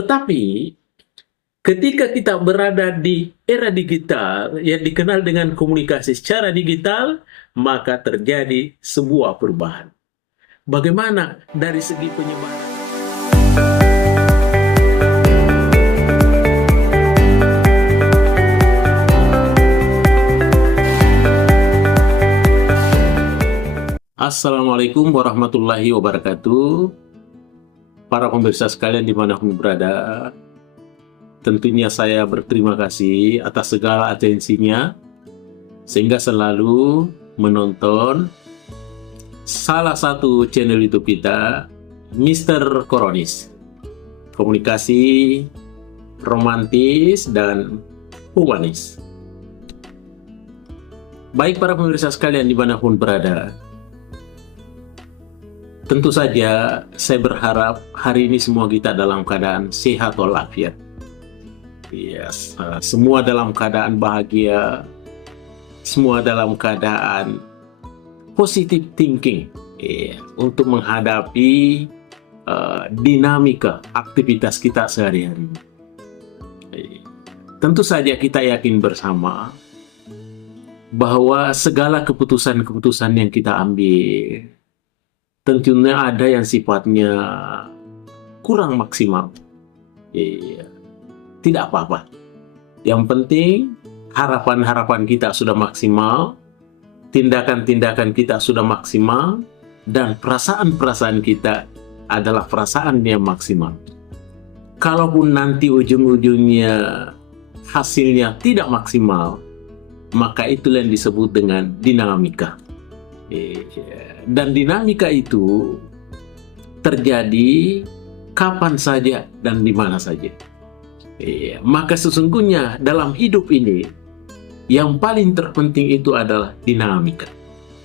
Tetapi ketika kita berada di era digital yang dikenal dengan komunikasi secara digital, maka terjadi sebuah perubahan. Bagaimana dari segi penyebaran? Assalamualaikum warahmatullahi wabarakatuh. Para pemirsa sekalian dimanapun berada, tentunya saya berterima kasih atas segala atensinya, sehingga selalu menonton salah satu channel YouTube kita, Mr. Koronis. Komunikasi romantis dan humanis. Baik para pemirsa sekalian dimanapun berada, tentu saja saya berharap hari ini semua kita dalam keadaan sehat walafiat. Yes, semua dalam keadaan bahagia, semua dalam keadaan positive thinking, untuk menghadapi dinamika aktivitas kita sehari-hari. Tentu saja kita yakin bersama bahwa segala keputusan-keputusan yang kita ambil tentunya ada yang sifatnya kurang maksimal. Tidak apa-apa. Yang penting harapan-harapan kita sudah maksimal, tindakan-tindakan kita sudah maksimal, dan perasaan-perasaan kita adalah perasaan yang maksimal. Kalaupun nanti ujung-ujungnya hasilnya tidak maksimal, maka itulah yang disebut dengan dinamika. Dan dinamika itu terjadi kapan saja dan di mana saja. Maka sesungguhnya dalam hidup ini yang paling terpenting itu adalah dinamika.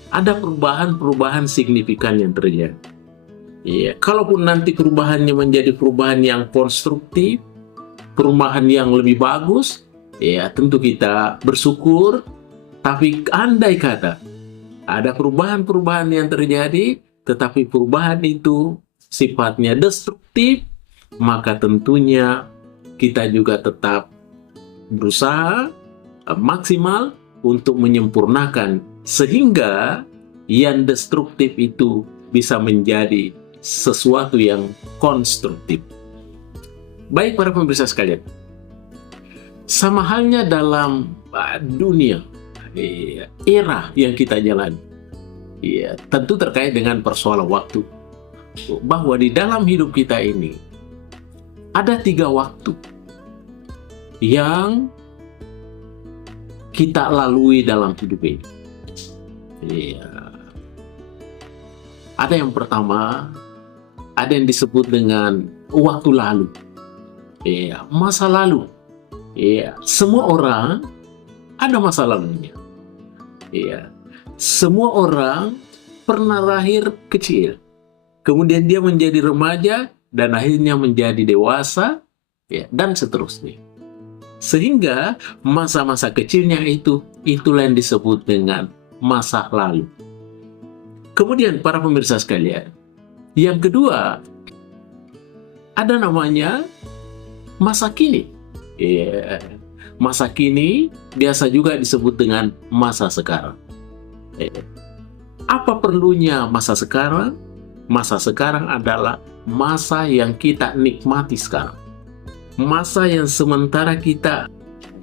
Ada perubahan-perubahan signifikan yang terjadi. Kalaupun nanti perubahannya menjadi perubahan yang konstruktif, perubahan yang lebih bagus, tentu kita bersyukur. Tapi andai kata ada perubahan-perubahan yang terjadi, tetapi perubahan itu sifatnya destruktif, maka tentunya kita juga tetap berusaha maksimal untuk menyempurnakan, sehingga yang destruktif itu bisa menjadi sesuatu yang konstruktif. Baik para pemirsa sekalian, sama halnya dalam dunia, era yang kita jalani, tentu terkait dengan persoalan waktu, bahwa di dalam hidup kita ini ada 3 waktu yang kita lalui dalam hidup ini. Ada yang pertama, ada yang disebut dengan waktu lalu, masa lalu. Semua orang ada masa lalunya. Semua orang pernah lahir kecil, kemudian dia menjadi remaja, dan akhirnya menjadi dewasa, dan seterusnya. Sehingga masa-masa kecilnya itulah yang disebut dengan masa lalu. Kemudian para pemirsa sekalian, yang kedua, ada namanya masa kini. Masa kini biasa juga disebut dengan masa sekarang. Apa perlunya masa sekarang? Masa sekarang adalah masa yang kita nikmati sekarang. Masa yang sementara kita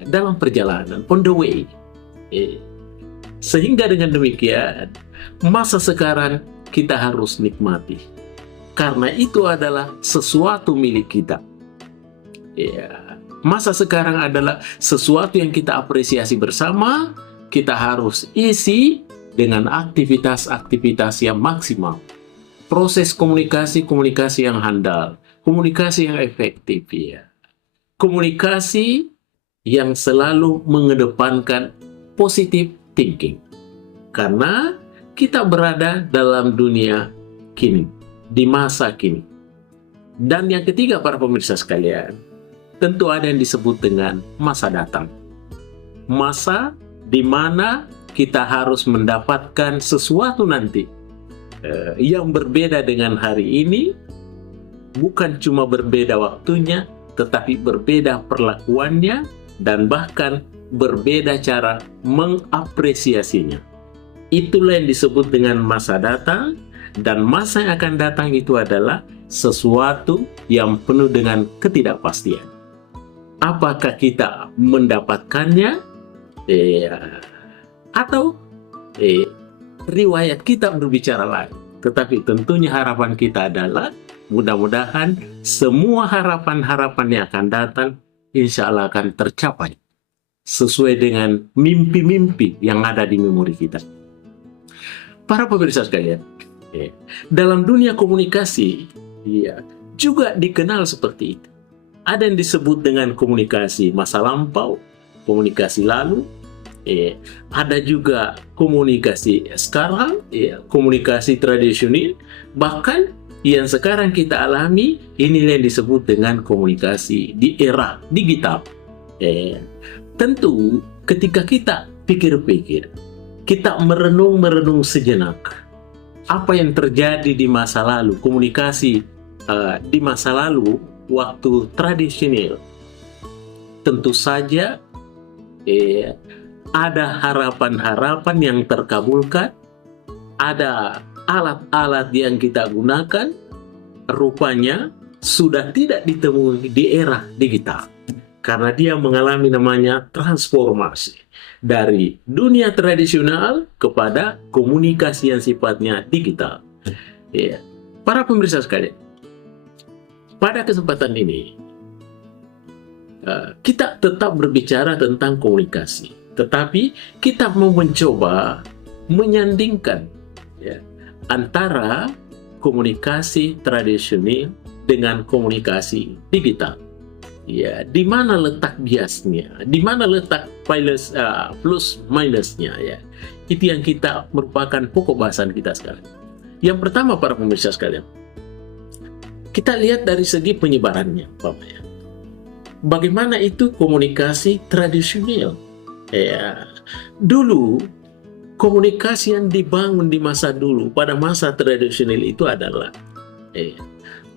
dalam perjalanan, on the way. Sehingga dengan demikian, masa sekarang kita harus nikmati. Karena itu adalah sesuatu milik kita. Masa sekarang adalah sesuatu yang kita apresiasi bersama, kita harus isi dengan aktivitas-aktivitas yang maksimal. Proses komunikasi yang handal, komunikasi yang efektif, komunikasi yang selalu mengedepankan positive thinking. Karena kita berada dalam dunia kini, di masa kini. Dan yang ketiga para pemirsa sekalian, tentu ada yang disebut dengan masa datang. Masa di mana kita harus mendapatkan sesuatu nanti yang berbeda dengan hari ini, bukan cuma berbeda waktunya, tetapi berbeda perlakuannya dan bahkan berbeda cara mengapresiasinya. Itulah yang disebut dengan masa datang, dan masa yang akan datang itu adalah sesuatu yang penuh dengan ketidakpastian. Apakah kita mendapatkannya? Atau riwayat kita berbicara lain. Tetapi tentunya harapan kita adalah mudah-mudahan semua harapan-harapan yang akan datang insya Allah akan tercapai sesuai dengan mimpi-mimpi yang ada di memori kita. Para pemirsa sekalian, dalam dunia komunikasi juga dikenal seperti itu. Ada yang disebut dengan komunikasi masa lampau, komunikasi lalu, ada juga komunikasi sekarang, komunikasi tradisional, bahkan yang sekarang kita alami inilah yang disebut dengan komunikasi di era digital. Tentu ketika kita pikir-pikir, kita merenung sejenak apa yang terjadi di masa lalu, komunikasi di masa lalu waktu tradisional. Tentu saja ada harapan-harapan yang terkabulkan, ada alat-alat yang kita gunakan, rupanya sudah tidak ditemui di era digital. Karena dia mengalami namanya transformasi dari dunia tradisional kepada komunikasi yang sifatnya digital. Para pemirsa sekalian, pada kesempatan ini, kita tetap berbicara tentang komunikasi. Tetapi kita mau mencoba menyandingkan antara komunikasi tradisional dengan komunikasi digital. Di mana letak biasnya, di mana letak plus minusnya, itu yang kita merupakan pokok bahasan kita sekarang. Yang pertama, para pemirsa sekalian, kita lihat dari segi penyebarannya, bagaimana itu komunikasi tradisional. Dulu komunikasi yang dibangun di masa dulu, pada masa tradisional itu adalah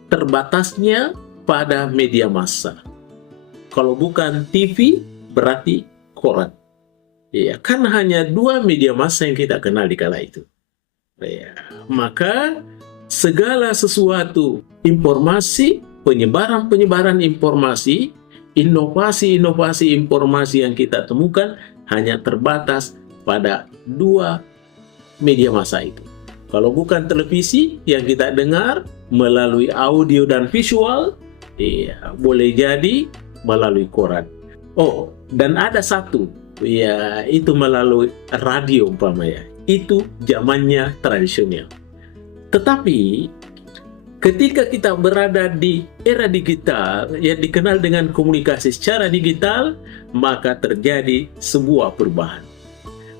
terbatasnya pada media massa. Kalau bukan TV, berarti koran. Kan hanya dua media massa yang kita kenal di kala itu. Maka segala sesuatu informasi, penyebaran informasi, inovasi informasi yang kita temukan hanya terbatas pada dua media massa itu. Kalau bukan televisi yang kita dengar melalui audio dan visual, boleh jadi melalui koran. Dan ada satu, itu melalui radio umpamanya. Itu zamannya tradisional. Tetapi ketika kita berada di era digital yang dikenal dengan komunikasi secara digital, maka terjadi sebuah perubahan.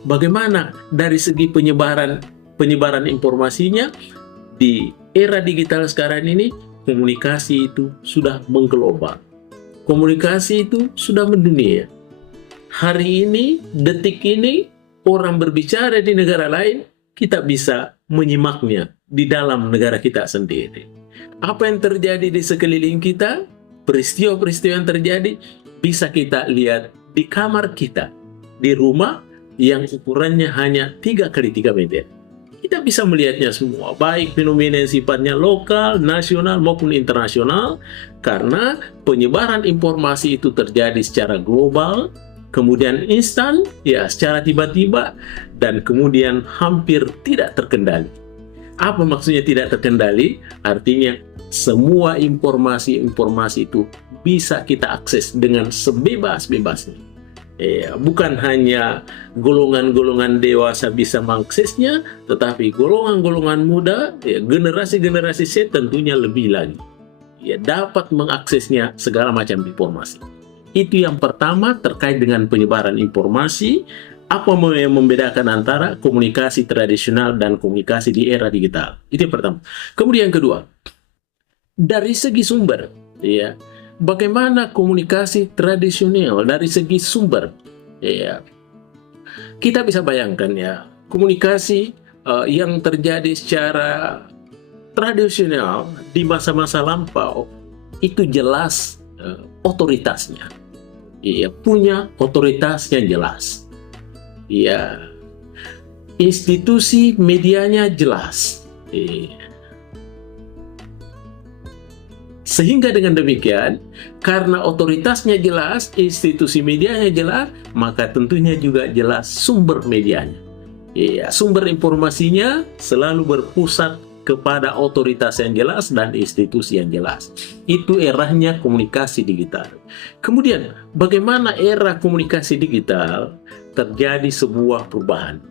Bagaimana dari segi penyebaran informasinya di era digital sekarang ini, komunikasi itu sudah mengglobal. Komunikasi itu sudah mendunia. Hari ini, detik ini, orang berbicara di negara lain, kita bisa menyimaknya di dalam negara kita sendiri. Apa yang terjadi di sekeliling kita, peristiwa-peristiwa yang terjadi, bisa kita lihat di kamar kita, di rumah yang ukurannya hanya 3x3 meter. Kita bisa melihatnya semua, baik fenomena yang sifatnya lokal, nasional, maupun internasional, karena penyebaran informasi itu terjadi secara global, kemudian instan, secara tiba-tiba, dan kemudian hampir tidak terkendali. Apa maksudnya tidak terkendali? Artinya semua informasi itu bisa kita akses dengan sebebas-bebasnya. Bukan hanya golongan-golongan dewasa bisa mengaksesnya, tetapi golongan-golongan muda, generasi-generasi Z tentunya lebih lagi, dapat mengaksesnya segala macam informasi. Itu yang pertama terkait dengan penyebaran informasi. Apa yang membedakan antara komunikasi tradisional dan komunikasi di era digital? Itu yang pertama. Kemudian yang kedua, dari segi sumber, bagaimana komunikasi tradisional dari segi sumber? Kita bisa bayangkan komunikasi yang terjadi secara tradisional di masa-masa lampau itu jelas otoritasnya. Iya, punya otoritas yang jelas. Iya, institusi medianya jelas. Iya. Sehingga dengan demikian, karena otoritasnya jelas, institusi medianya jelas, maka tentunya juga jelas sumber medianya. Iya, sumber informasinya selalu berpusat kepada otoritas yang jelas dan institusi yang jelas. Itu eranya komunikasi digital. Kemudian, bagaimana era komunikasi digital terjadi sebuah perubahan,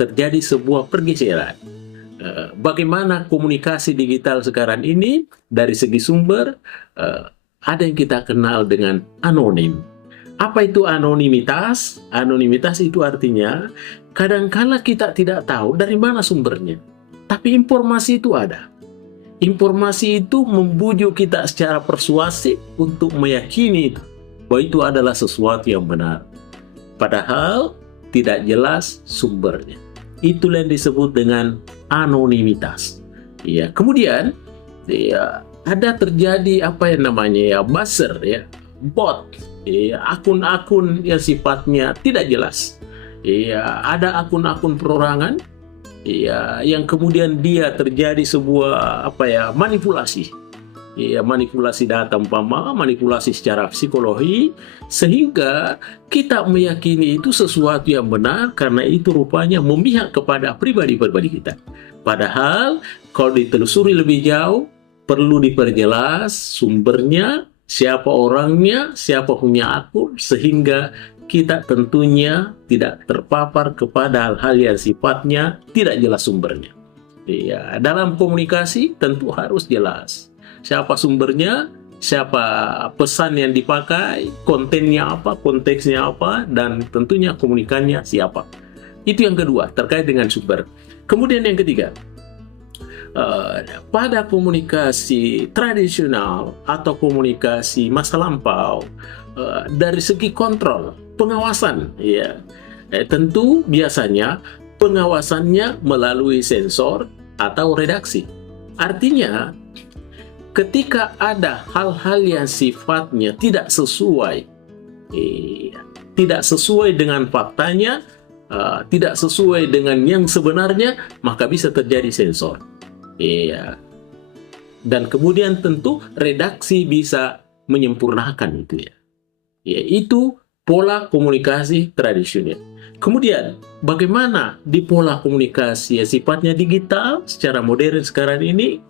terjadi sebuah pergeseran. Bagaimana komunikasi digital sekarang ini dari segi sumber, ada yang kita kenal dengan anonim. Apa itu anonimitas? Anonimitas itu artinya kadangkala kita tidak tahu dari mana sumbernya. Tapi informasi itu ada. Informasi itu membujuk kita secara persuasif untuk meyakini bahwa itu adalah sesuatu yang benar. Padahal tidak jelas sumbernya. Itulah yang disebut dengan anonimitas. Ya, kemudian ya, ada terjadi apa yang namanya ya buzzer, ya, bot, ya, akun-akun yang sifatnya tidak jelas. Ya, ada akun-akun perorangan. Ya, yang kemudian dia terjadi sebuah manipulasi. Ya, manipulasi data, manipulasi secara psikologi, sehingga kita meyakini itu sesuatu yang benar karena itu rupanya memihak kepada pribadi-pribadi kita. Padahal kalau ditelusuri lebih jauh, perlu diperjelas sumbernya, siapa orangnya, siapa punya akun, sehingga kita tentunya tidak terpapar kepada hal-hal yang sifatnya tidak jelas sumbernya. Ya, dalam komunikasi tentu harus jelas siapa sumbernya, siapa pesan yang dipakai, kontennya apa, konteksnya apa, dan tentunya komunikannya siapa. Itu yang kedua, terkait dengan sumber. Kemudian yang ketiga, pada komunikasi tradisional atau komunikasi masa lampau, dari segi kontrol, pengawasan, ya, tentu biasanya pengawasannya melalui sensor atau redaksi. Artinya, ketika ada hal-hal yang sifatnya tidak sesuai dengan faktanya, tidak sesuai dengan yang sebenarnya, maka bisa terjadi sensor. Dan kemudian tentu redaksi bisa menyempurnakan itu, ya. Yaitu pola komunikasi tradisional. Kemudian, bagaimana di pola komunikasi yang sifatnya digital secara modern sekarang ini?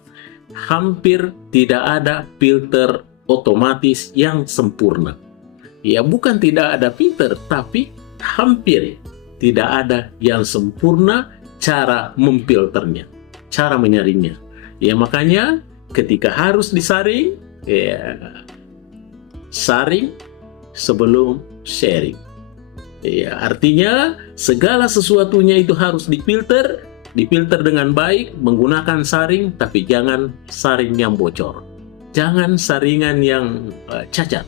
Hampir tidak ada filter otomatis yang sempurna. Ya, bukan tidak ada filter, tapi hampir tidak ada yang sempurna cara memfilternya, cara menyaringnya. Ya, makanya ketika harus disaring, ya, saring sebelum sharing. Ya, artinya segala sesuatunya itu harus difilter dengan baik, menggunakan saring, tapi jangan saring yang bocor. Jangan saringan yang cacat.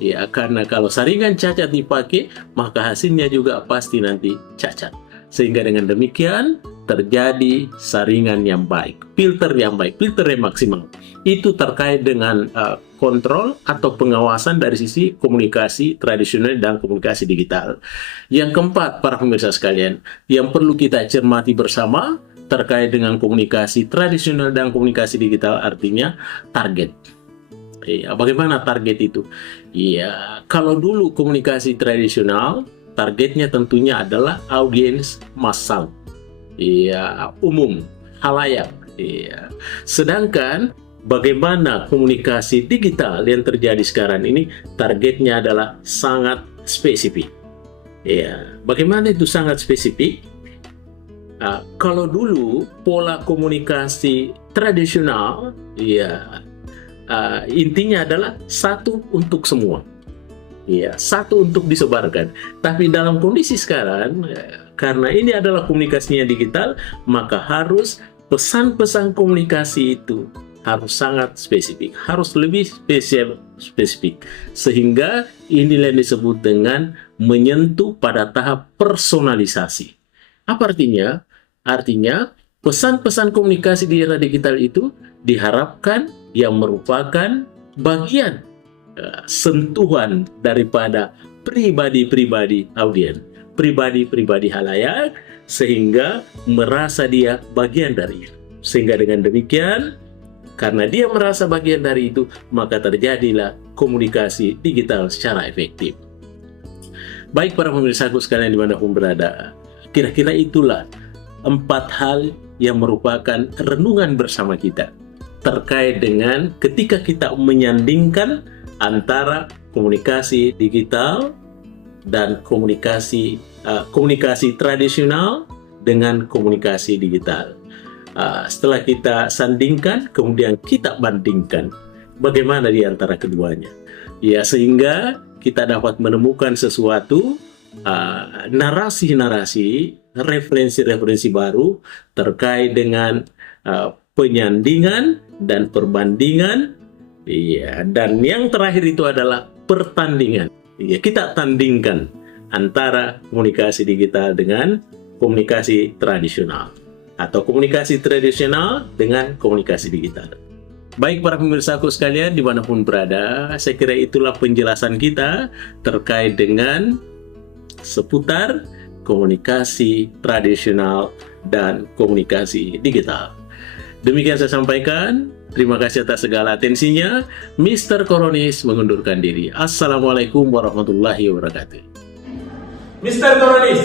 Ya, karena kalau saringan cacat dipakai, maka hasilnya juga pasti nanti cacat. Sehingga dengan demikian terjadi saringan yang baik, filter yang baik, filter yang maksimal. Itu terkait dengan kontrol atau pengawasan dari sisi komunikasi tradisional dan komunikasi digital. Yang keempat, para pemirsa sekalian, yang perlu kita cermati bersama terkait dengan komunikasi tradisional dan komunikasi digital, artinya target. Ya, bagaimana target itu? Ya, kalau dulu komunikasi tradisional, targetnya tentunya adalah audiens massal, ya, umum, halayak. Ya. Sedangkan bagaimana komunikasi digital yang terjadi sekarang ini, targetnya adalah sangat spesifik. Ya, bagaimana itu sangat spesifik? Kalau dulu pola komunikasi tradisional, ya, intinya adalah satu untuk semua. Ya, satu untuk disebarkan. Tapi dalam kondisi sekarang, karena ini adalah komunikasinya digital, maka harus pesan-pesan komunikasi itu harus sangat spesifik, harus lebih spesifik. Sehingga inilah yang disebut dengan menyentuh pada tahap personalisasi. Apa artinya? Artinya, pesan-pesan komunikasi di era digital itu diharapkan yang merupakan bagian sentuhan daripada pribadi-pribadi audien, pribadi-pribadi halayak, sehingga merasa dia bagian dari itu. Sehingga dengan demikian, karena dia merasa bagian dari itu, maka terjadilah komunikasi digital secara efektif. Baik para pemirsaku sekalian dimanapun berada, kira-kira itulah 4 hal yang merupakan renungan bersama kita terkait dengan ketika kita menyandingkan antara komunikasi digital dan komunikasi tradisional dengan komunikasi digital. Setelah kita sandingkan, kemudian kita bandingkan bagaimana di antara keduanya. Ya, sehingga kita dapat menemukan sesuatu narasi-narasi, referensi-referensi baru terkait dengan penyandingan dan perbandingan. Ya, dan yang terakhir itu adalah pertandingan. Ya, kita tandingkan antara komunikasi digital dengan komunikasi tradisional, atau komunikasi tradisional dengan komunikasi digital. Baik para pemirsaku sekalian dimanapun berada, saya kira itulah penjelasan kita terkait dengan seputar komunikasi tradisional dan komunikasi digital. Demikian saya sampaikan. Terima kasih atas segala atensinya. Mr. Koronis mengundurkan diri. Assalamualaikum warahmatullahi wabarakatuh. Mr. Koronis.